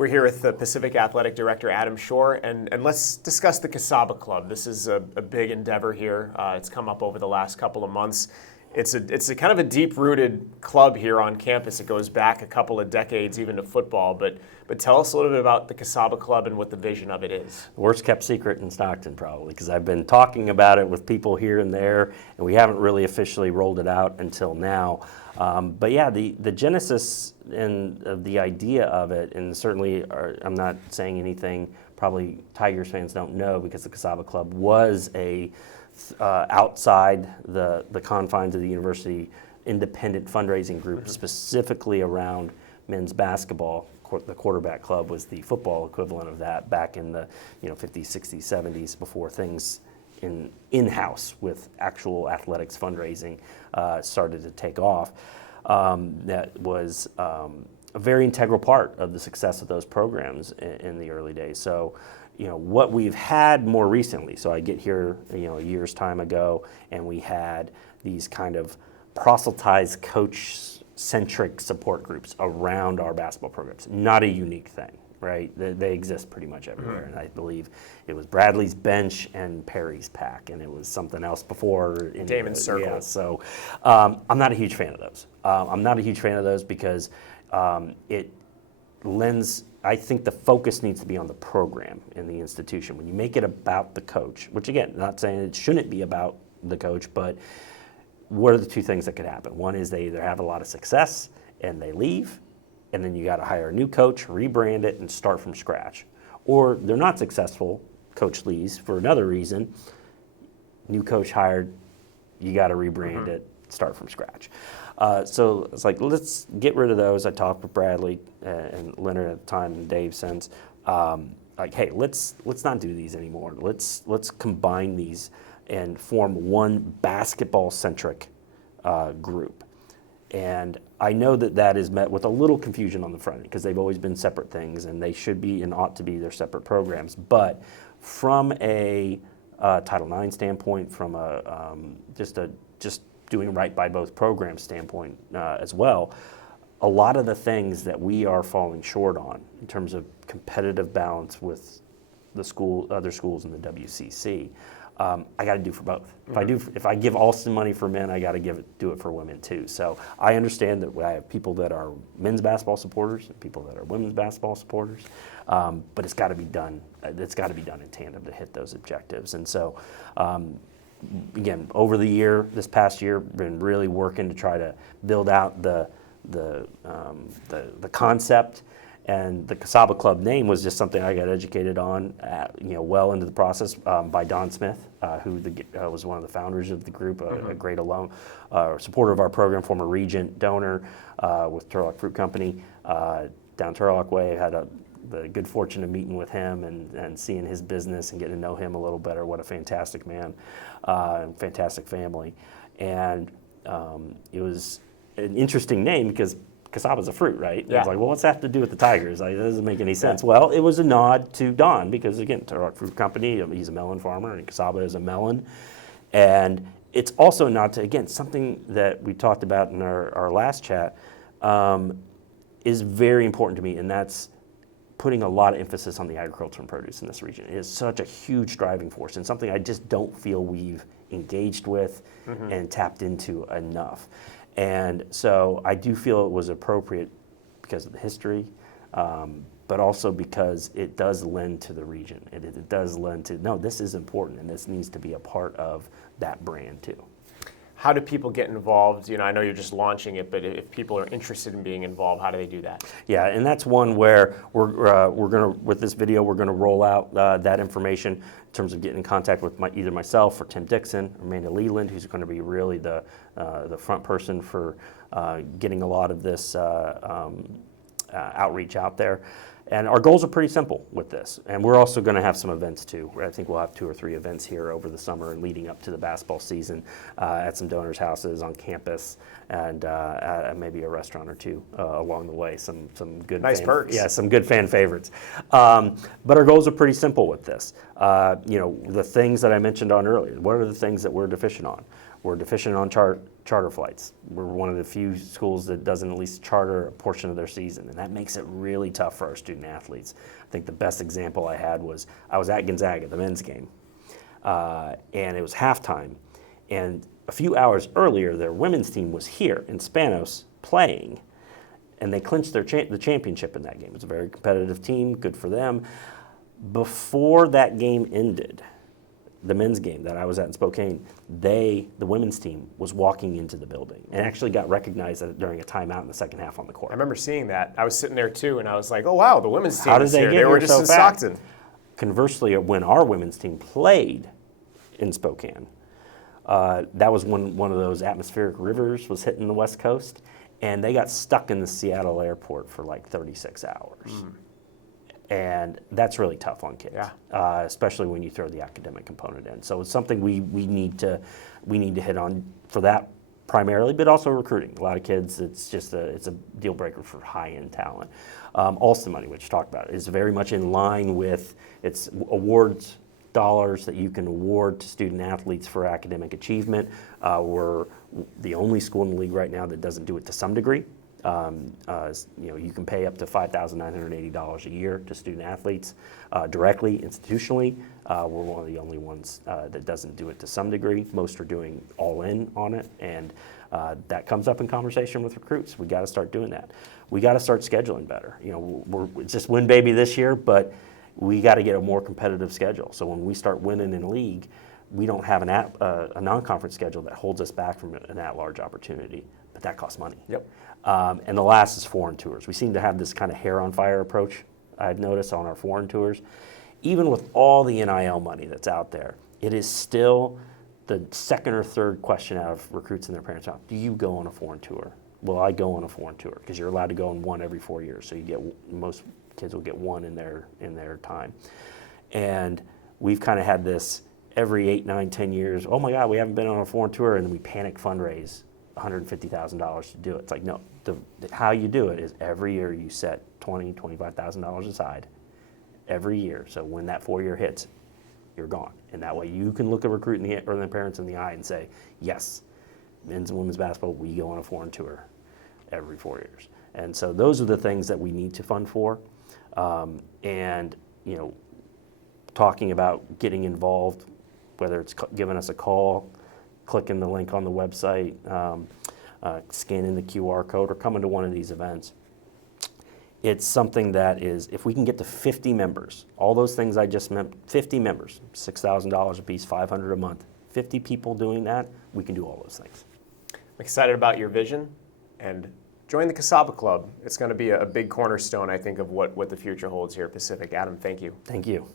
We're here with the Pacific Athletic Director, Adam Tschuor, and let's discuss the Casaba Club. This is a big endeavor here. It's come up over the last couple of months. It's a kind of a deep-rooted club here on campus. It goes back a couple of decades, even to football. But tell us a little bit about the Casaba Club and what the vision of it is. Worst kept secret in Stockton, probably, because I've been talking about it with people here and there, and we haven't really officially rolled it out until now. But yeah, the genesis and the idea of it, and certainly I'm not saying anything probably Tigers fans don't know, because the Casaba Club was a outside the confines of the university independent fundraising group, specifically around men's basketball. The quarterback club was the football equivalent of that back in the 50s, 60s, 70s, before things in-house with actual athletics fundraising started to take off. That was a very integral part of the success of those programs in the early days. So, what we've had more recently, so I get here, a year's time ago, and we had these kind of proselytized coach-centric support groups around our basketball programs. Not a unique thing, right? They exist pretty much everywhere, and I believe it was Bradley's bench and Perry's pack, and it was something else before. Damon's circle. Yeah, so I'm not a huge fan of those. I'm not a huge fan of those because it lends, I think the focus needs to be on the program in the institution. When you make it about the coach, which again, not saying it shouldn't be about the coach, but what are the two things that could happen? One is they either have a lot of success and they leave, and then you got to hire a new coach, rebrand it, and start from scratch. Or they're not successful, coach leaves for another reason, new coach hired, you got to rebrand it, start from scratch. So it's like, let's get rid of those. I talked with Bradley and Leonard at the time, and Dave since, like, hey, let's not do these anymore. Let's combine these and form one basketball-centric group. And I know that is met with a little confusion on the front end, because they've always been separate things, and they should be and ought to be their separate programs. But from a Title IX standpoint, from a just doing right by both programs standpoint as well, a lot of the things that we are falling short on in terms of competitive balance with the other schools in the WCC, I got to do for both. If I give Alston money for men, I got to do it for women too. So I understand that I have people that are men's basketball supporters and people that are women's basketball supporters, but it's got to be done. It's got to be done in tandem to hit those objectives. And so, again, over this past year, been really working to try to build out the concept. And the Casaba Club name was just something I got educated on, well into the process by Don Smith, who was one of the founders of the group, a great alum, supporter of our program, former regent, donor with Turlock Fruit Company down Turlock Way. Had the good fortune of meeting with him and seeing his business and getting to know him a little better. What a fantastic man, fantastic family. And it was an interesting name because Casaba's a fruit, right? Yeah. I was like, well, what's that have to do with the Tigers? That doesn't make any sense. Yeah. Well, it was a nod to Don because, again, Turlock Fruit Company, he's a melon farmer, and Casaba is a melon. And it's also a nod to, again, something that we talked about in our last chat is very important to me, and that's putting a lot of emphasis on the agriculture and produce in this region. It is such a huge driving force and something I just don't feel we've engaged with and tapped into enough. And so I do feel it was appropriate because of the history, but also because it does lend to the region. It does lend to, no, this is important and this needs to be a part of that brand too. How do people get involved? I know you're just launching it, but if people are interested in being involved, how do they do that? Yeah, and that's one where we're gonna, with this video, we're gonna roll out that information in terms of getting in contact with either myself or Tim Dixon or Amanda Leland, who's going to be really the front person for getting a lot of this outreach out there. And our goals are pretty simple with this. And we're also going to have some events too. I think we'll have 2 or 3 events here over the summer and leading up to the basketball season at some donors' houses on campus and maybe a restaurant or two along the way. Some good nice perks. Yeah, some good fan favorites. But our goals are pretty simple with this. The things that I mentioned on earlier. What are the things that we're deficient on? We're deficient on charter flights. We're one of the few schools that doesn't at least charter a portion of their season, and that makes it really tough for our student athletes. I think the best example I had was I was at Gonzaga, the men's game, and it was halftime, and a few hours earlier, their women's team was here in Spanos playing, and they clinched the championship in that game. It was a very competitive team, good for them. Before that game ended, the men's game that I was at in Spokane, the women's team was walking into the building and actually got recognized during a timeout in the second half on the court. I remember seeing that. I was sitting there too, and I was like, oh wow, the women's team How did is they here. get They were here just so in fast? Stockton. Conversely, when our women's team played in Spokane, that was when one of those atmospheric rivers was hitting the West Coast, and they got stuck in the Seattle airport for like 36 hours. And that's really tough on kids, especially when you throw the academic component in. So it's something we need to hit on for that primarily, but also recruiting. A lot of kids, it's a deal breaker for high-end talent. Alston money, which you talked about, is very much in line with its awards dollars that you can award to student athletes for academic achievement. We're the only school in the league right now that doesn't do it to some degree. You can pay up to $5,980 a year to student athletes directly, institutionally. We're one of the only ones that doesn't do it to some degree. Most are doing all in on it, and that comes up in conversation with recruits. We got to start doing that. We got to start scheduling better. It's just win baby this year, but we got to get a more competitive schedule. So when we start winning in league, we don't have a non-conference schedule that holds us back from an at-large opportunity, but that costs money. Yep. And the last is foreign tours. We seem to have this kind of hair on fire approach, I've noticed, on our foreign tours. Even with all the NIL money that's out there, it is still the second or third question out of recruits and their parents out. Do you go on a foreign tour? Will I go on a foreign tour? Because you're allowed to go on one every 4 years, so most kids will get one in their time. And we've kind of had this every 8, 9, 10 years, oh my God, we haven't been on a foreign tour, and then we panic fundraise $150,000 to do it. It's like, no, how you do it is every year you set $20,000, $25,000 aside every year. So when that 4-year hits, you're gone. And that way you can look a recruit or their parents in the eye and say, yes, men's and women's basketball, we go on a foreign tour every 4 years. And so those are the things that we need to fund for. Talking about getting involved, whether it's giving us a call, clicking the link on the website, scanning the QR code, or coming to one of these events. It's something that is, if we can get to 50 members, all those things I just meant, 50 members, $6,000 a piece, $500 a month, 50 people doing that, we can do all those things. I'm excited about your vision, and join the Casaba Club. It's going to be a big cornerstone, I think, of what the future holds here at Pacific. Adam, thank you. Thank you.